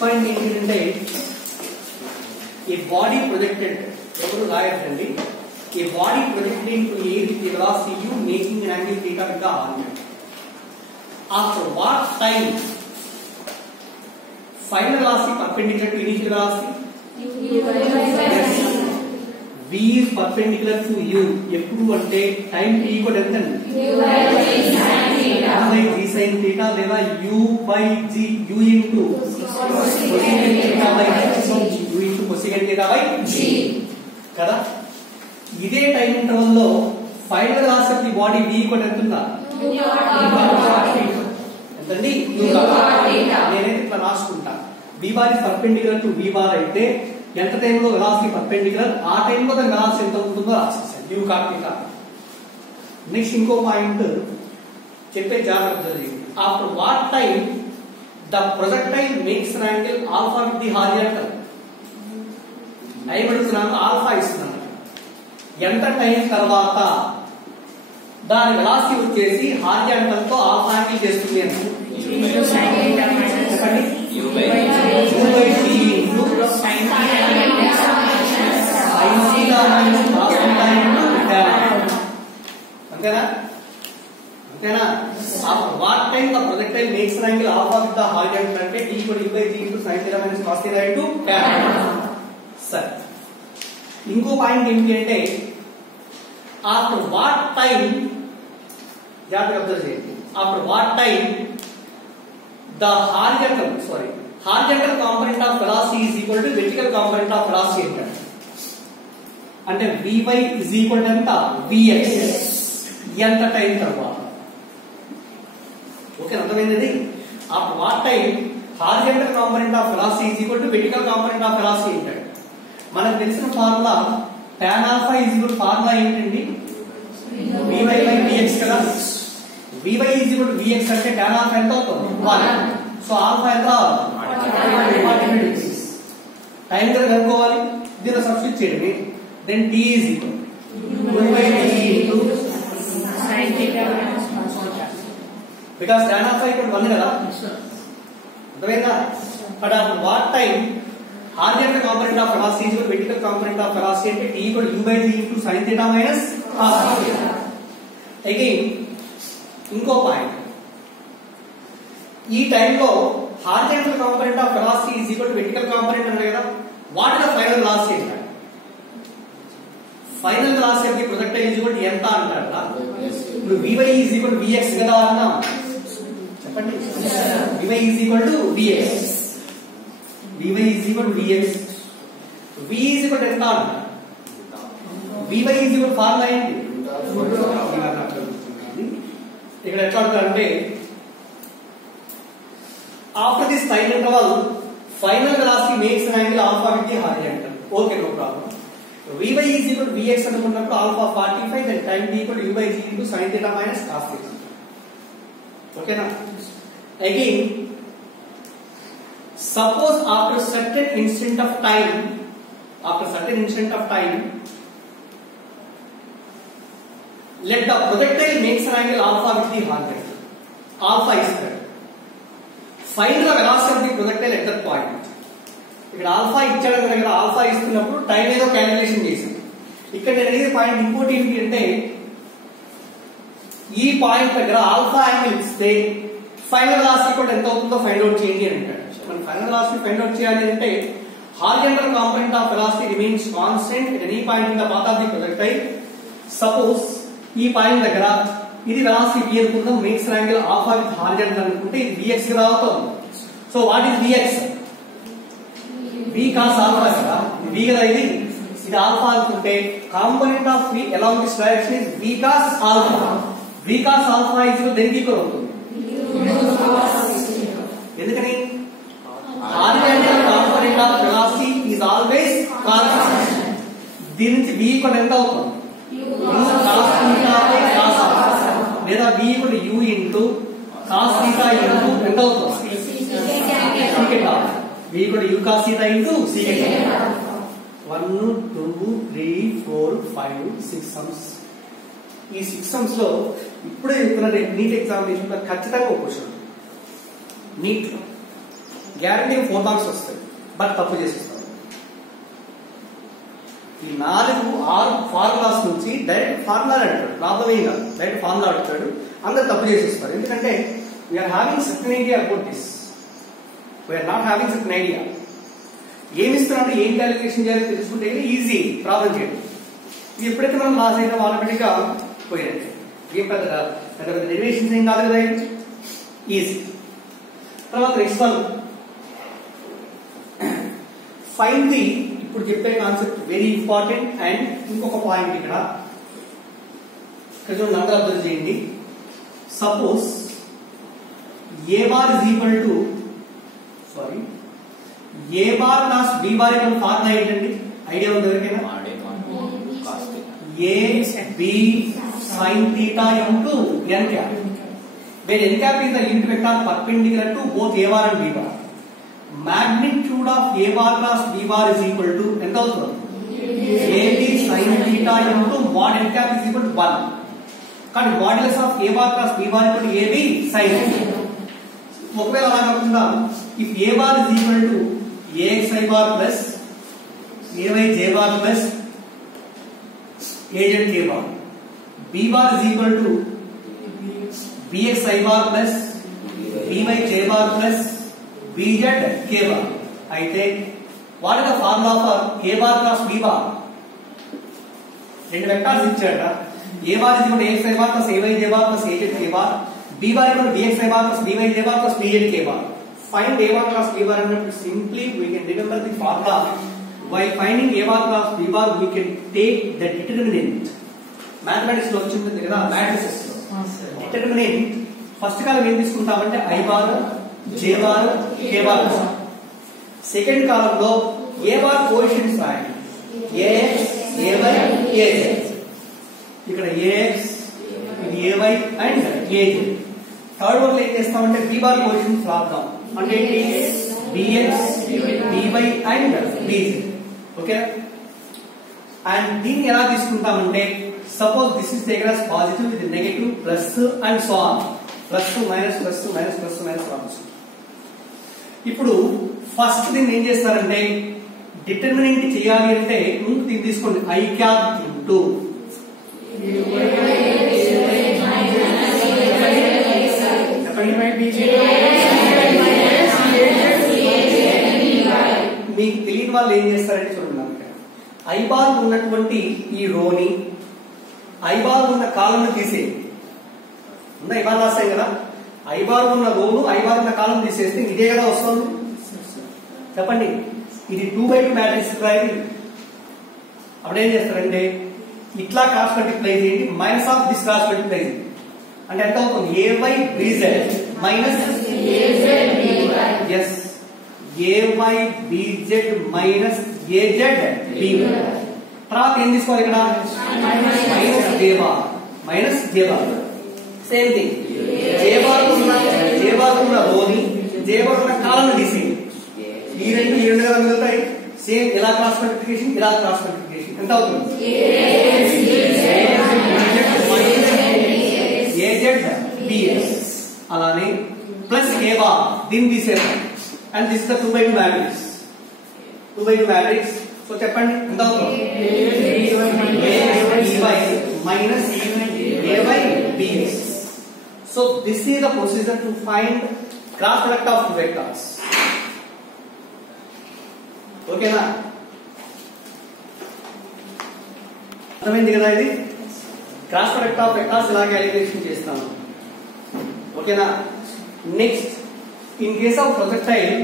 Point ఏంటంటే ఏ body projected ఎవరు రాయొద్దండి. A body projected into air with velocity u making an angle theta with the harmonic. After what time final velocity perpendicular to initial velocity? Yes. v is perpendicular to u. ఎప్పుడు అంటే time t equal ఎంత అండి? u by g sin theta లేదా u by g u into cosecant theta by u into cosecant theta by g కదా. ఇదే time interval లో final velocity body v equal ఎంత ఉందా? ఎంతండి? నేనైతే ఇట్లా రాసుకుంటా. v bar is perpendicular to v bar అయితే ఎంత టైంలో వెలాసిటీ పర్పెండిక్యులర్ ఆ టైంలో దాని వెలాసిటీ ఎంత ఉంటుందో రాసేసాను u cot theta. నెక్స్ట్ ఇంకో పాయింట్ చెప్పే జాగ్రత్త జరిగింది. After what time the projectile makes an angle alpha with the horizontal. అడుగుతున్నాను ఆల్ఫా ఇస్తున్నాను. ఎంత టైం తర్వాత దాని వెలాసిటీ వచ్చేసి హారిజాంటల్ తో ఆల్ఫా యాంగిల్ చేస్తుంది అని చెప్పండి. అంతేనా? అంతేనా? What time the projectile makes an angle alpha with the horizontal అంటే d = u by g into sin theta minus cos theta into tan. సరే, ఇంకో పాయింట్ ఏంటి అంటే ఆఫ్టర్ వాట్ టైం జాగ్రత్తగా అబ్జర్వ్ చేయండి. After what time the horizontal component of velocity is equal to vertical component of velocity అంటే vy is equal to ఎంత? vx. ఎంత time తర్వాత? ఓకే, అర్థమైంది. After what time horizontal component of velocity is equal to vertical component of velocity ఏంటంటే మనకు తెలిసిన formula tan alpha is equal to formula ఏంటండి? vy by vx కదా. vy is equal to vx అంటే tan alpha ఎంత అవుతుంది? 1. So alpha ఎంత? 45 degrees. Time కదా కనుక్కోవాలి. దీనిలో సబ్స్టిట్యూట్ చేయండి. Then t is equal to 2 by t into sin theta minus cos theta. Because tan alpha equal to 1 కదా. అర్థమైందా? But after what time horizontal component of velocity is equal vertical component of velocity అంటే t = u by g into sin theta minus cos theta. Again ఇంకో point, ఈ టైంలో horizontal component of velocity is equal to vertical component అంటే కదా. What is the final velocity అంటే final velocity of the projectile is equal to ఎంత అంటారు. ఇప్పుడు vy is equal to vx కదా అన్నాం. చెప్పండి. vy is equal to vx. vy is equal to vx. v is equal to ఎంత అన్న? vy is equal to formula ఏంటి? ఇక్కడ ఎట్లా అంటే after this time interval final velocity makes an angle alpha with the horizontal. Okay, no problem. vy is equal to vx అనుకున్నప్పుడు alpha 45 then time t = u by g into sin theta minus cos theta. ఓకేనా? Again suppose after certain instant of time let the projectile makes an angle alpha with the horizontal. Alpha is there. Find the velocity of the projectile at that point. ఇక్కడ alpha ఇచ్చాడు దగ్గర alpha ఇస్తున్నప్పుడు time ఏదో calculation చేసాం. ఇక్కడ నేను అనేది point ఇంకోటి ఏంటి అంటే ఈ పాయింట్ దగ్గర ఆల్ఫా యాంగిల్ ఇస్తే ఫైనల్ వెలాసిటీ కూడా ఎంత అవుతుందో ఫైండ్ అవుట్ చేయండి అని అంటాడు. మనం ఫైనల్ వెలాసిటీ ఫైండ్ అవుట్ చేయాలి అంటే horizontal component of velocity remains constant at any point in the path of the projectile. Suppose ఈ పాయింట్ దగ్గర ఇది వెలాసిటీ v అనుకుందాం. Makes an angle alpha with horizontal అనుకుంటే ఇది vx గా అవుతుంది. So what is vx? v cos alpha కదా. v కదా ఇది ఆల్ఫా అనుకుంటే component of v along this direction is v cos alpha. v cos alpha is దేనికి ఈక్వల్ అవుతుంది? ఎందుకని? Horizontal component of velocity is always constant. దీని నుంచి v equal ఎంత అవుతుంది? u cos theta by cos alpha లేదా v equal u into cos theta into ఎంత అవుతుంది? secant alpha. v equal u cos theta into secant alpha. 1 2 3 4 5 6 sums. ఈ 6 sums లో ఇప్పుడే చెప్తున్నా నీట్ ఎగ్జామినేషన్ ఖచ్చితంగా ఒక క్వశ్చన్ నీట్ గ్యారంటీ 4 మార్క్స్ వస్తాయి, బట్ తప్పు చేసేస్తారు. ఈ 4-6 ఫార్ములాస్ నుంచి డైరెక్ట్ ఫార్ములా అడుగుతాడు, ప్రాబ్లం ఏం కాదు, డైరెక్ట్ ఫార్ములా అడుగుతాడు, అందరు తప్పు చేసేస్తారు. ఎందుకంటే we are having certain idea about this, we are not having certain idea. ఏమి ఇస్తున్నాడు, ఏం క్యాలిక్యులేషన్ చేయాలి తెలుసుకుంటే ఈజీ ప్రాబ్లం చేయడం. ఇది ఎప్పుడైతే మనం లాస్ అయితే ఆటోమేటిక్ గా పోయినట్టు. ఏం పెద్ద పెద్ద పెద్ద డెరివేషన్స్ ఏం కాదు కదా, ఈజీ. తర్వాత నెక్స్ట్ వన్ ఫైండ్ ది, ఇప్పుడు చెప్పే కాన్సెప్ట్ వెరీ ఇంపార్టెంట్. అండ్ ఇంకొక పాయింట్ ఇక్కడ చూడండి, అందరూ అబ్జర్వ్ చేయండి. Suppose A bar is equal to A bar plus B bar ఇక్కడ ఫార్ములా ఏంటండి, ఐడియా ఉంది ఎవరికైనా? A B sin theta into n cap, where n cap is the unit vector perpendicular to both a bar and b bar. Magnitude of a bar plus b bar is equal to ఎంత అవుతుంది? ab sin theta into mod n cap is equal to 1. కానీ modulus of a bar plus b bar equal to ab sin theta. ఒకవేళ అలా కాకుండా if a bar is equal to axi bar plus ayj bar plus azk bar, b bar is equal to bxi bar plus byj bar plus bzk bar. అయితే what is the formula for a bar plus b bar? రెండు vectors ఇచ్చాడ. a bar is equal to axi bar plus ayj bar plus azk bar, b bar equal to bxi bar plus byj bar plus bzk bar. Find a bar plus b bar and simply we can remember the formula. While finding a bar plus b bar we can take the determinant. Mathematics లో వచ్చింది కదా, matrices లో determinant first column ఏం తీసుకుంటామంటే I bar, J bar, K bar. Second కాలంలో A bar coefficients రాయండి, A X, A Y, A Z. ఇక్కడ A X, ఇది A Y and A Z. Third one ఏం చేస్తామంటే బి బార్ కోఎఫిషియెంట్స్ రాద్దాం, అంటే B X, B Y and B Z. Okay, and దీన్ని ఎలా తీసుకుంటామంటే suppose this is taken as positive with negative plus and so on, plus minus plus minus plus minus రావచ్చు. ఇప్పుడు first దీన్ని ఏం చేస్తారంటే డిటర్మినెంట్ చేయాలి అంటే ముందు దీన్ని తీసుకోండి, ఐ క్యాప్ ఇంటూ మీకు తెలియని వాళ్ళు ఏం చేస్తారంటే చూడండి, ఐ బార్ ఉన్నటువంటి ఈ రోని ఐ బార్ ఉన్న కాలంను తీసేయండి. ముందు ఐ బార్ రాస్తాయి కదా, ఐ బార్ ఉన్న రోను ఐ బార్ ఉన్న కాలం తీసేస్తే ఇదే కదా వస్తుంది. చెప్పండి, ఇది 2/2 మ్యాట్రిక్స్ రాయండి. అప్పుడు ఏం చేస్తారంటే ఇట్లా క్రాస్ మల్టిప్లై చేయండి, minus of this cross multiply చేయండి. అంటే ఎంత అవుతుంది, A by B Z minus S A by B Z minus A Z B Y. తర్వాత ఏం తీసుకోవాలి ఇక్కడ, minus J bar, minus J bar. Same thing, J bar ఉన్న రోని జే బార్ ఉన్న కాలం తీసేయండి. ఈ రెండు కదా మిగులుతాయి. సేమ్ ఇలా క్రాస్ మల్టిప్లికేషన్, ఇలా క్రాస్ మల్టిప్లికేషన్. ఎంత అవుతుంది, ఏజెడ్ బిఎస్. అలానే ప్లస్ ఏ బార్ దీన్ని తీసేయాలి. And this the 2/2 matrix, 2/2 matrix. So చెప్పండి ఎంత అవుతుంది, minus A Y B X. So this is the procedure to find cross product of vectors. ఓకేనా, అర్థమైంది కదా? ఇది క్రాస్ ప్రొడక్ట్ ఆఫ్ వెక్టార్స్ ఇలా క్యాలిక్యులేషన్ చేస్తాము. ఓకేనా. Next, in case of projectile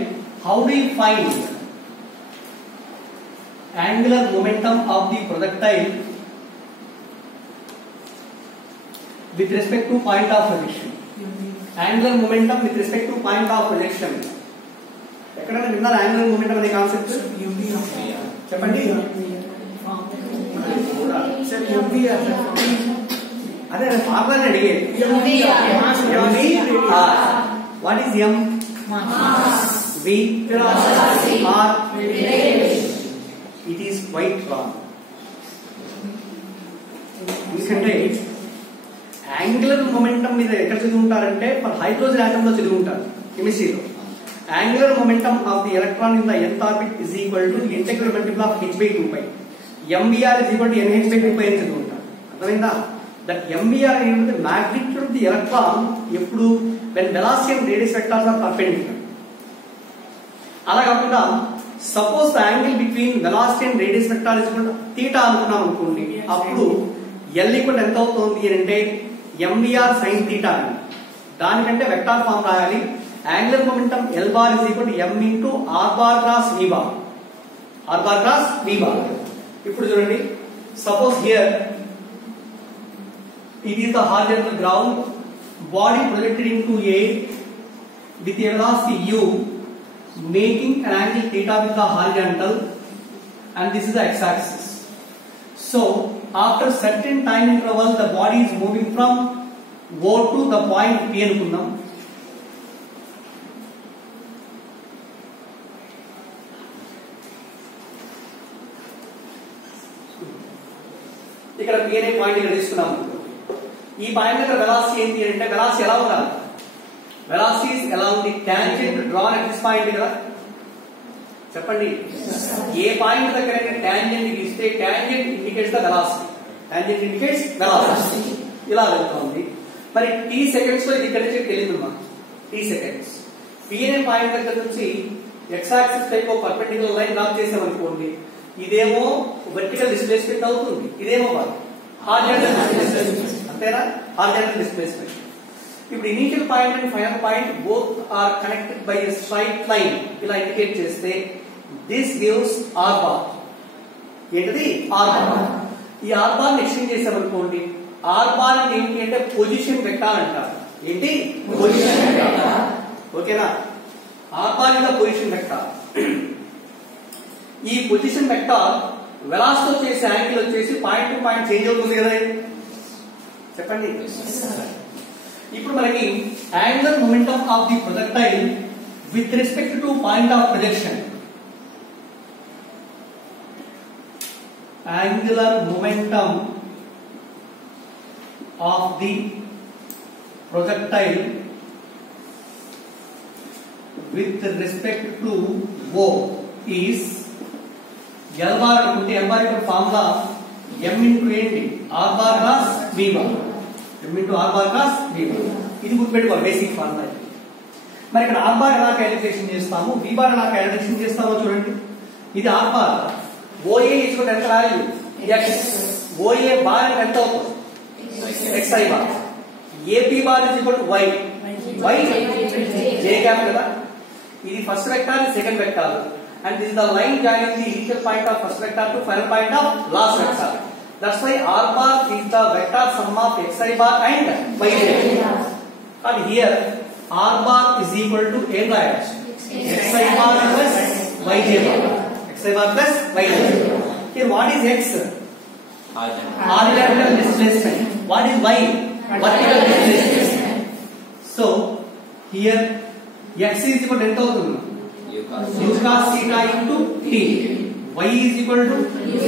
how do you find angular momentum of the projectile with respect to point of projection. Angular momentum with respect to point of projection. ఎక్కడైనా విన్నారా angular momentum అనే concept? చెప్పండి. అదే formula అడిగేది. What is M? V R. It is quite wrong. ఎందుకంటే angular momentum మీద ఎక్కడ చదివి ఉంటారంటే మన హైడ్రోజన్ ఆటమ్ లో చదివి ఉంటారు కెమిస్ట్రీలో. Angular momentum of the electron in the nth orbit is equal to integral multiple of h/2π. MVR is equal to NH/2π అని చదువుకుంటారు. అర్థమైందా? దట్ MVR అనేది మాగ్నిట్యూడ్ ఆఫ్ ది ఎలక్ట్రాన్ ఎప్పుడు when velocity and radius vectors are perpendicular. అలా కాకుండా suppose the angle between velocity and radius vector is equal to θ అనుకున్నాం అనుకోండి, అప్పుడు L ఈక్వల్ ఎంత అవుతుంది అంటే MVR sin θ అని. దానికంటే వెక్టార్ ఫామ్ రాయాలి. Angular momentum L bar is equal to m into r bar cross v bar. r bar cross v bar. ఇప్పుడు చూడండి, suppose here it is the horizontal ground, body projected into A with a velocity u, making an angle theta with the horizontal, and this is the x-axis. So after certain time interval the body is moving from O to the point P అనుకుందాం. ఇక్కడ P అనే point ఇక్కడ తీసుకున్నాం. ఈ point దగ్గర velocity ఏంటి అంటే velocity ఎలా ఉండాలి? Velocity is along the tangent drawn at this point కదా. చెప్పండి, ఏ పాయింట్ దగ్గర టాంజెంట్ గీస్తే tangent indicates the velocity. Tangent indicates velocity. ఇలా వెళ్తుంది. మరి t సెకండ్స్ లో ఇది ఇక్కడ నుంచి తెలియదుమ్మా. t సెకండ్స్ P అనే పాయింట్ దగ్గర నుంచి x యాక్సిస్ పై ఒక పర్పెండిక్యులర్ లైన్ డ్రా చేసామనుకోండి, ఇదేమో వర్టికల్ డిస్ప్లేస్మెంట్ అవుతుంది, ఇదేమో హారిజాంటల్ డిస్ప్లేస్మెంట్. అంతేనా? Horizontal displacement. ఇప్పుడు initial point and final point both are connected by a straight line ఇలా ఇండికేట్ చేస్తే దిస్ గివ్స్ r bar. ఏంటిది? r bar. ఈ r bar ని ఎక్స్టెండ్ చేసామనుకోండి, r bar అంటే ఏంటి అంటే పొజిషన్ వెక్టార్ అంటారు. ఏంటి? Position vector. ఓకేనా? r bar is the position vector. ఈ పొజిషన్ వెక్టార్ వెలాసిటీ చేసే యాంగిల్ వచ్చేసి పాయింట్ టు పాయింట్ చేంజ్ అవుతుంది కదా. చెప్పండి. ఇప్పుడు మనకి angular momentum of the projectile with respect to point of projection. Angular momentum of the projectile with respect to O is L bar అనుకుంటే L bar యొక్క formula m into ఏంటి? r bar cross v bar. m into r bar cross v bar. ఇది గుర్తుపెట్టుకోవాలి, basic formula. మరి ఇక్కడ r bar ఎలా calculation చేస్తాము, v bar ఎలా క్యాలిక్యులేషన్ చేస్తామో చూడండి. ఇది r bar. OA ఈక్వల్ ఎంత వాల్యూ? x. OA బార్ ఎంత అవుతుంది? xi bar. AP bar is equal to y. y j gap కదా. ఇది first vector, second vector. And this is the line joining the initial point of first vector to final point of last vector. That's why r bar is the vector sum of xi bar and y bar. And here r bar is equal to a right xi bar plus yj bar. Xi bar plus yj bar. Here what is x? Horizontal displacement. What is y? Vertical displacement. So here x is equal to ఎంత అవుతుంది? u cos theta into t. Y is equal to u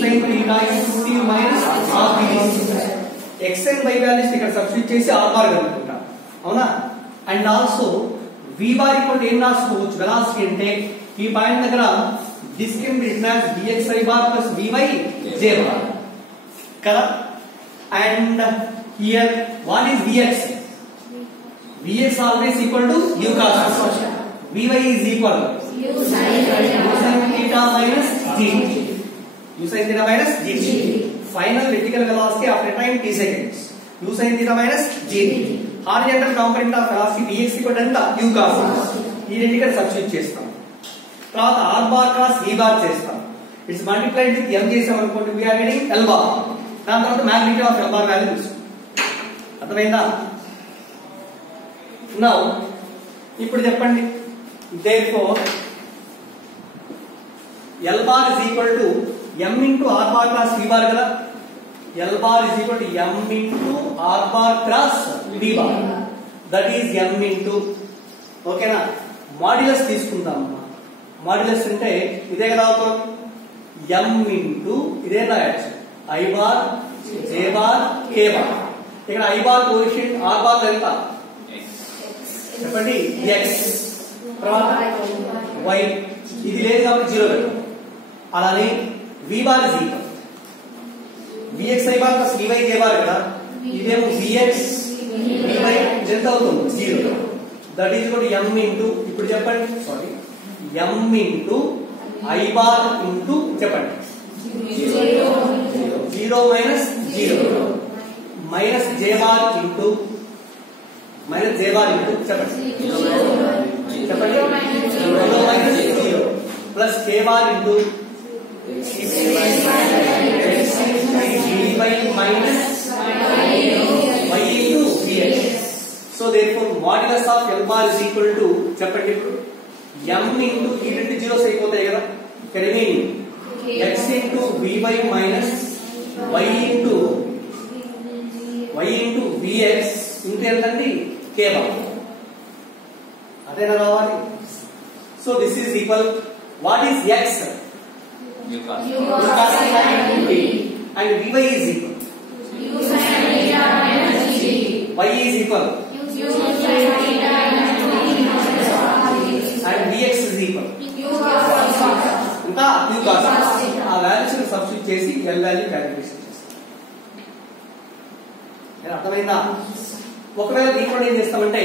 sin theta into t minus cos theta. X and y values ఇక్కడ substitute చేసి r bar కనుక్కుంటాం. అవునా? And also v bar equal to ఏం రాసుకోవచ్చు? Velocity అంటే ఈ point దగ్గర this can be written as vxi bar plus vyj bar. కదా? And here what is vx? Vx always equal to u cos theta. Vy is equal u sin theta minus gt. U sin theta minus gt. Final vertical velocity after time t seconds. U sin theta minus gt. Horizontal component of velocity vx equal to ఎంత? u cos theta. ఈ రెండింటికి substitute చేస్తాం. తర్వాత r bar cross v bar చేస్తాం. It's multiplied with m చేసాం అనుకోండి, we are getting l bar. దాని తర్వాత magnitude of l bar values. అర్థమైందా? Now ఇప్పుడు చెప్పండి, therefore L bar is equal to m into r bar cross v bar కదా. L bar is equal to m into r bar cross v bar. That is m into, ఓకేనా? Modulus తీసుకుందాం. Modulus అంటే ఇదే కదా అవుతుంది, m into ఇదే రాయొచ్చు i bar j bar k bar. ఇక్కడ i bar coefficient, r bar ఎంత? చెప్పండి ఎక్స్ తర్వాత వై ఇది లేదు కాబట్టి 0 పెట్టు. అలానే V bar is equal V X I bar plus V Y J bar కదా, ఇదేమో విఎక్స్ వివై ఎంత అవుతుంది 0. దట్ ఈస్ కూడా ఎం ఇంటూ ఇప్పుడు చెప్పండి sorry M into I bar into చెప్పండి 0 minus 0 minus J bar into చెప్పండి చెప్పండి 0 minus 0 plus K bar into minus y into vx. So therefore modulus of L bar is equal to చెప్పండి ఇప్పుడు m into ఈ రెండు zeros అయిపోతాయి కదా, ఇక్కడ remaining x into vy minus y into vx into ఎంతండి k bar. అదేనా రావాలి. So this is equal what is x? U cos theta into t and vy is equal U sin theta minus t. Y is equal U sin theta minus t and dx is equal U cos theta. ఇంకా U cos theta ఆ values ని substitute చేసి L value calculation చేస్తాం. నేను అర్థమైందా? ఒకవేళ దీంట్లో ఏం చేస్తామంటే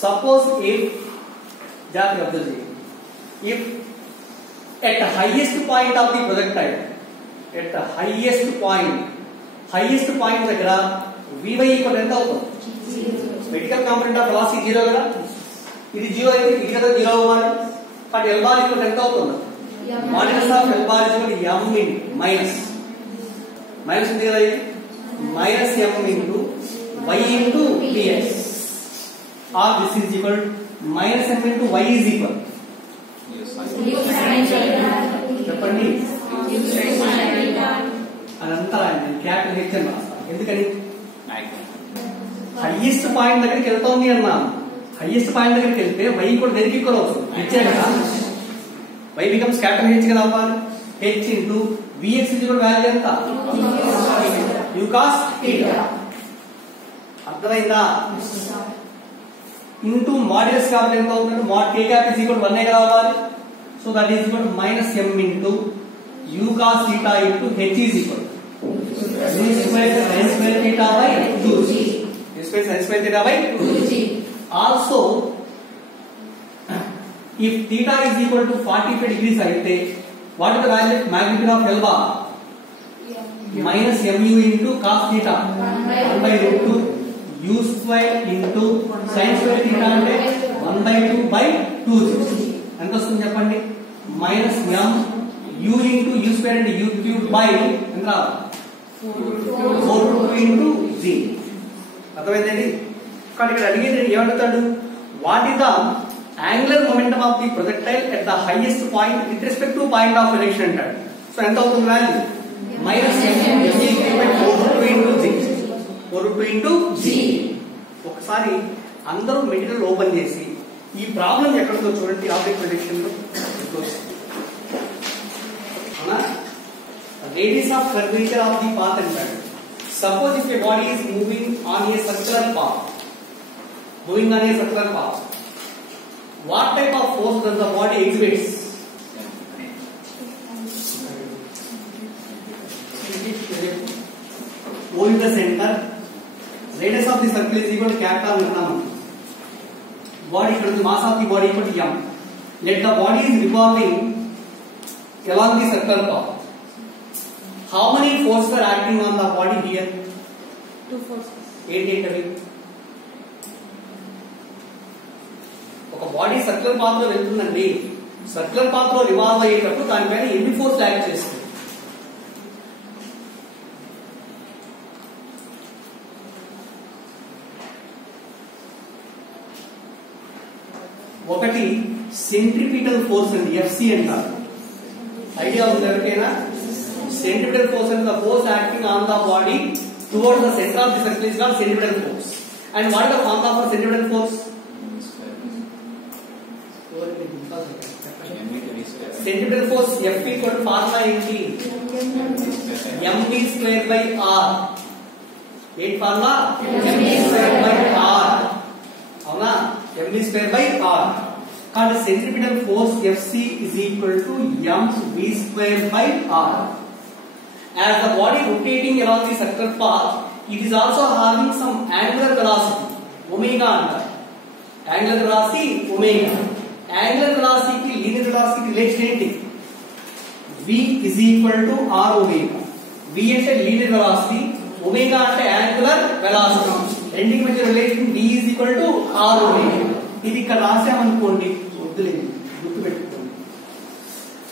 సపోజ్ ఇఫ్ జాగ్రత్తగా అబ్జర్వ్ చేయండి, if at the highest point of the projectile at the highest point దగ్గర vy ఈక్వల్ ఎంత అవుతుంది? vertical component of velocity 0 కదా, ఇది 0 అయితే ఇది కదా 0 అవ్వాలి. బట్ L bar ఈక్వల్ ఎంత అవుతుంది? modulus of L bar equal m in minus ఉంది కదా, ఇది minus m into y into vx or this is equal minus m into y is equal చెప్పండి అదంతా నేను క్యాపిటల్ హెచ్ అని రాస్తాను. ఎందుకని హైయెస్ట్ పాయింట్ దగ్గరికి వెళ్తోంది అన్నాను. హైయెస్ట్ పాయింట్ దగ్గరికి వెళ్తే వై కూడా దేనికి ఈక్వల్ అవుతుంది? హెచ్ కదా, వై బికమ్స్ క్యాపిటల్ హెచ్ కదా అవ్వాలి. హెచ్ ఇంటూ విఎక్స్ కూడా వాల్యూ ఎంత? You cos theta. అర్థమైందా? ఇంటూ మాడ్యులస్ కాబట్టి ఎంత అవుతుంది? Mode K cap is equal 1 కదా అవ్వాలి. So that is equal to minus m into u cos theta into h is equal to u square sin square theta by 2g. U square sin square theta by 2g. Also, if theta is equal to 45 degrees అయితే what is the value of magnitude of L bar? Minus mu into cos theta 1 by root 2 u square into sin square theta అంటే 1 by 2 by 2g. ఎంత వస్తుంది చెప్పండి? Minus m u into u square into u cube by ఎంత 4 into g. అర్థమైందండి? కానీ ఇక్కడ అడిగేది ఏమంటాడు? What is the angular momentum of the projectile at the highest point with respect to point of direction అంటాడు. సో ఎంత అవుతుంది value? Minus m by 4 into g. 4 into g. ఒకసారి అందరూ మెటీరియల్ ఓపెన్ చేసి ఈ ప్రాబ్లం ఎక్కడుందో చూడండి. ఆబ్జెక్ట్ ప్రొజెక్షన్ లో radius of curvature of the path అంటాడు. Suppose if a body is moving on a circular path, what type of force does the body exhibits? O in the center, radius of the circle is equal to capital R. Body equal to mass of the body equal to m. Let the body is revolving along the circular path. How many forces are acting on the body here? 2 forces. ఒక body circular path లో వెళ్తుందండి. Circular path లో revolve అయ్యేటప్పుడు దానిపైన ఎన్ని force act చేస్తుంది? ఒకటి centripetal force అండి, ఎఫ్సి అంటారు. ఐడియా ఉంది ఎవరికైనా? సెంట్రిపిటల్ ఫోర్స్ అంటే the force acting on the body towards the centre of the circle is called centripetal force. And what is the formula for centripetal force? Centripetal force F equal to formula ఏంటి? mv square by r. ఏంటి formula? mv square by r. అవునా? mv square by r. కాబట్టి centripetal force Fc is equal to mv square by r. As the body rotating along the circular path, it is also having some angular velocity omega అంటారు. angular velocity omega. angular velocity కి linear velocity relation ఏంటి? v is equal to r omega. v అంటే linear velocity, omega అంటే angular velocity. రెండింటి మధ్య relation v is equal to r omega. ఇది ఇక్కడ రాసామనుకోండి, వద్దులేదు, గుర్తుపెట్టుకోండి.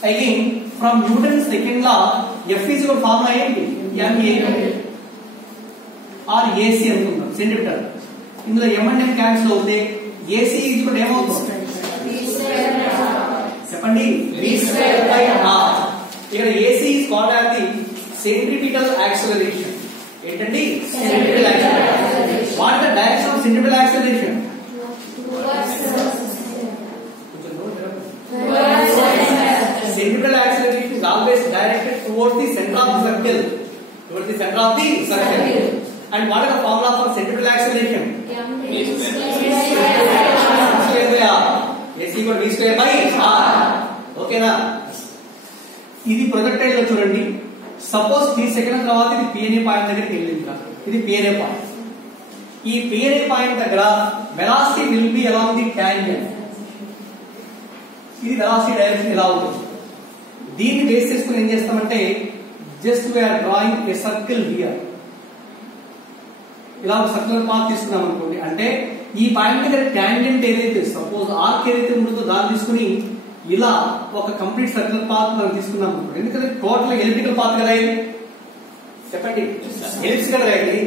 Again from Newton second law F is equal formula ఏంటి? ma are ac అనుకుందాం centimetre. ఇందులో m and m క్యాన్సిల్ అవుతే ac is equal ఏమవుతుంది? చెప్పండి, v square by r. ఇక్కడ ac is called as the centripetal acceleration. ఏంటండి? centripetal acceleration. What is the direction of centripetal acceleration? Centripetal acceleration is always directed towards the center of the circle. Towards the center of the circle. And what is the formula for centripetal acceleration? AC equal v square by r. Okay na? ఇది projectile లో చూడండి. Suppose 3 సెకండ్ల తర్వాత ఇది PNA point దగ్గరికి వెళ్ళింది. ఇది PNA point. ఈ PNA పాయింట్ దగ్గర velocity will be along the tangent. ఇది వెలాసిటీ డైరెక్షన్ ఇలా ఉంటుంది. దీన్ని బేస్ చేసుకుని ఏం చేస్తామంటే just we are drawing a circle here. ఇలా ఒక సర్కులర్ పాత్ తీసుకున్నాం అనుకోండి, అంటే ఈ పాయింట్ దగ్గర టాంజెంట్ ఏదైతే సపోజ్ ఆర్క్ ఏదైతే ఉంటుందో దాన్ని తీసుకుని ఇలా ఒక కంప్లీట్ సర్కులర్ పాత్ మనం తీసుకున్నాం అనుకోండి. ఎందుకంటే టోటల్ ఎలిప్టికల్ పాత్ కదా ఇది. చెప్పండి, ఎలిప్స్ కదా ఇది.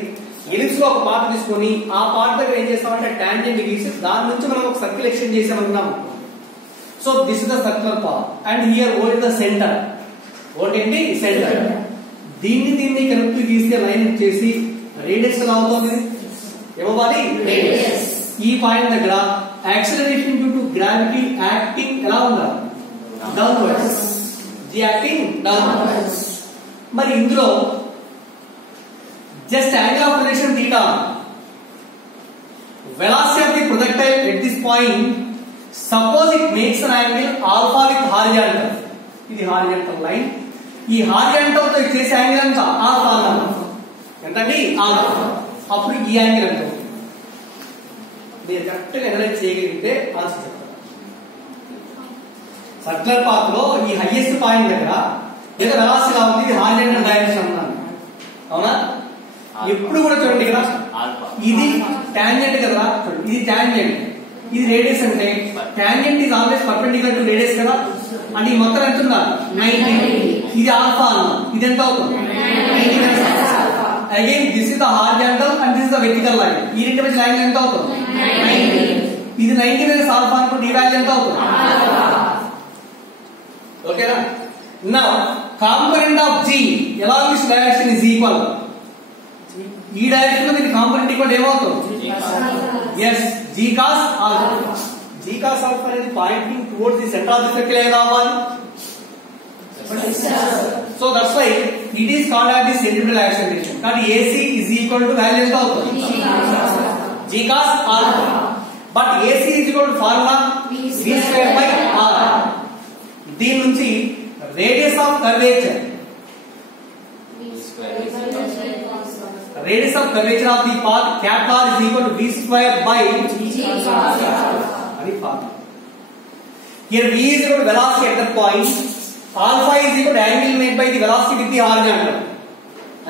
ఎలిప్స్ లో ఒక పార్ట్ తీసుకొని ఆ పార్ట్ దగ్గర ఏం చేస్తామంటే టాంజెంట్ గీసి దాని నుంచి మనం ఒక సర్కిల్ ఎక్స్టెండ్ చేసామనుకున్నాం. So this is the circular path and here O is the centre. ఓట్ ఏంటి? సెంటర్. దీన్ని కనెక్ట్ గీస్తే లైన్ చేసి రేడియస్ ఎలా అవుతుంది? ఏమవ్వాలి? రేడియస్. ఈ పాయింట్ దగ్గర acceleration due to gravity acting ఎలా ఉండాలి? డౌన్వర్డ్స్. The acting downwards. మరి ఇందులో just angle of relation theta, velocity of the projectile at this point, suppose it makes an angle alpha with horizontal. ఇది horizontal line. ఈ horizontal తో చేసే angle ఎంత? Alpha అన్నాను. ఎంతండి? ఆల్ఫా. అప్పుడు ఈ యాంగిల్ ఎంత? మీరు కరెక్ట్ గా అనలైజ్ చేయగలిగితే ఆన్సర్ చెప్తారు. సర్కులర్ పాత్ లో ఈ హైయెస్ట్ పాయింట్ దగ్గర ఏదో వెలాసిటీ లా ఉంది, ఇది హారిజాంటల్ డైరెక్షన్ అన్నాను. అవునా? ఎప్పుడు కూడా చూడండి కదా, ఇది టాంజెంట్ కదా, ఇది టాంజెంట్, ఇది రేడియస్. అంటే tangent is always perpendicular to radius కదా. అంటే ఈ మొత్తం ఎంత ఉందా? 90. ఇది ఆల్ఫా అన్న. ఇది ఎంత అవుతుంది? 90. Again this is the horizontal and this is the vertical line. ఈ రెండు మధ్య లైన్ ఎంత అవుతుంది? 90. ఇది 90 మైనస్ ఆల్ఫా అనుకుంటే ఈ వాల్యూ ఎంత అవుతుంది? ఓకేనా? Now component of G along this direction is equal. ఈ డైరెక్షన్ లో దీని కాంపోనెంట్ ఈక్వల్ ఏమవుతుంది? yes, g cos alpha. g cos alpha అనేది pointing towards the centre of the circle ఏదా అవ్వాలి? So that's why it is called as the centripetal acceleration. కానీ AC is equal to value ఎంత అవుతుంది? g cos alpha. But AC is equal to formula v square by r. దీని నుంచి radius of curvature, radius of curvature of the path capital R is equal to v square by g cos alpha. Here v is equal to velocity at that point, alpha is equal to angle made by the velocity with the horizontal.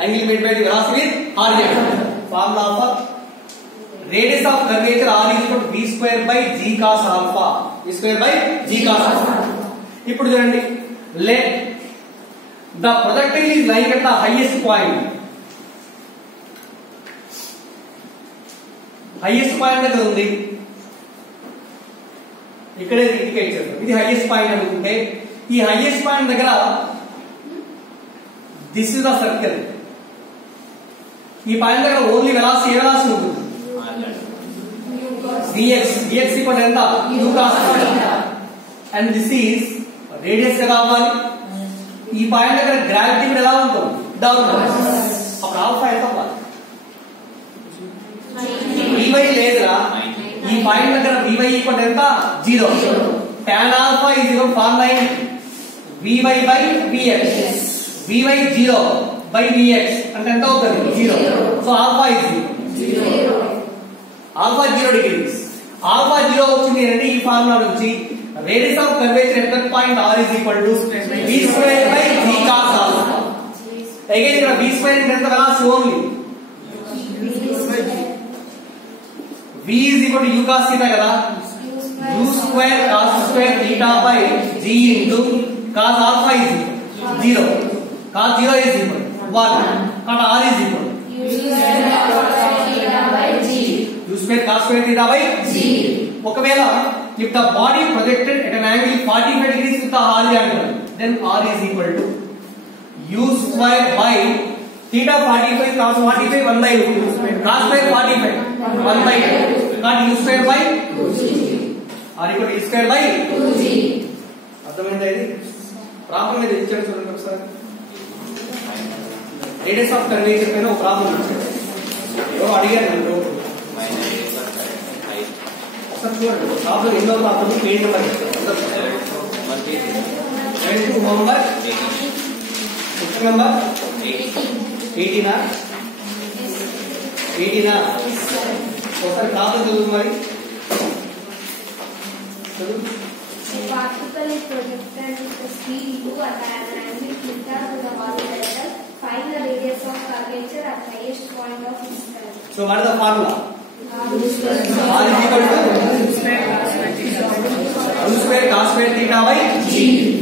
Angle made by the velocity with horizontal. Formula for radius of curvature R is equal to v square by g cos alpha. v square by g cos alpha. ఇప్పుడు చూడండి, let the projectile is lying at the highest point. Highest point దగ్గర ఉంది, ఇక్కడే indicate చేస్తాం. ఇది highest point అనుకుంటే ఈ highest point దగ్గర దిస్ ఇస్ ద సర్కిల్. ఈ పాయింట్ దగ్గర ఓన్లీ వెలాసిటీ ఏ వెలాసిటీ ఉంటుంది? dx. dx ఈక్వల్ ఎంత? u cos theta. And this is radius కదా అవ్వాలి. ఈ పాయింట్ దగ్గర గ్రావిటీ కూడా ఎలా ఉంటుంది? డౌన్. అప్పుడు ఆల్ఫా ఎంత అవ్వాలి? dy లేదురా, ఈ పాయింట్ దగ్గర vy ఈక్వల్ ఎంత 0 tan alpha is equal formula ఏంటి vy by vx vy 0 by vx అంటే ఎంత అవుతుంది 0 so alpha is 0 alpha 0 degrees alpha 0 వచ్చింది అంటే ఈ ఫార్ములా నుంచి radius of curvature at that point r is equal to v square by v cos alpha again ఇక్కడ v square అంటే ఎంత velocity only v is equal to u cos theta కదా u square cos square theta by g into cos alpha is 0 cos 0 is equal 1 cos r is equal u square cos square theta by g ఒకవేళ if the body projected at an angle 45 degrees with the horizontal then r is equal to u square by theta 45 cos 45 1 by cos square 45 1 by cot u square by 2g r equal to u square by 2g అర్థమైందా ఇది problem ఇది ఇచ్చాడు చూడండి ఒకసారి radius of curvature పైన ఒక problem ఇచ్చాడు ఎవరో అడిగారు నన్ను ఒకసారి చూడండి ప్రాబ్లం ఎన్నో ప్రాబ్లం పేజ్ నెంబర్ ఇచ్చాడు 2 నెంబర్ 6 నెంబర్ 18 ఒకసారి ప్రాబ్లం చదువు మరి చదువు A particle is projected with the speed u at an angle theta to the horizontal. Find the radius of curvature at highest point of its curve. So what is the formula? R is equal to u square cos square theta by g.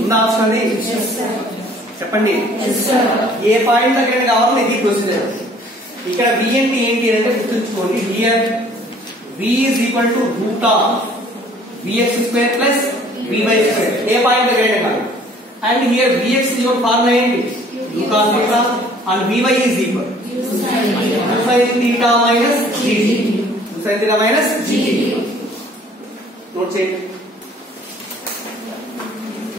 ఉందా option అది? చెప్పండి. ఏ point దగ్గర కావాలని ఇది procedure. ఇక్కడ v అంటే ఏంటి అంటే గుర్తుంచుకోండి. Here v is equal to root of vx square plus vy square. A point దగ్గర కావాలి. And here vx is your formula ఏంటి? u cos theta and vy is equal u sin theta minus g. u sin theta minus g. Note చేయండి.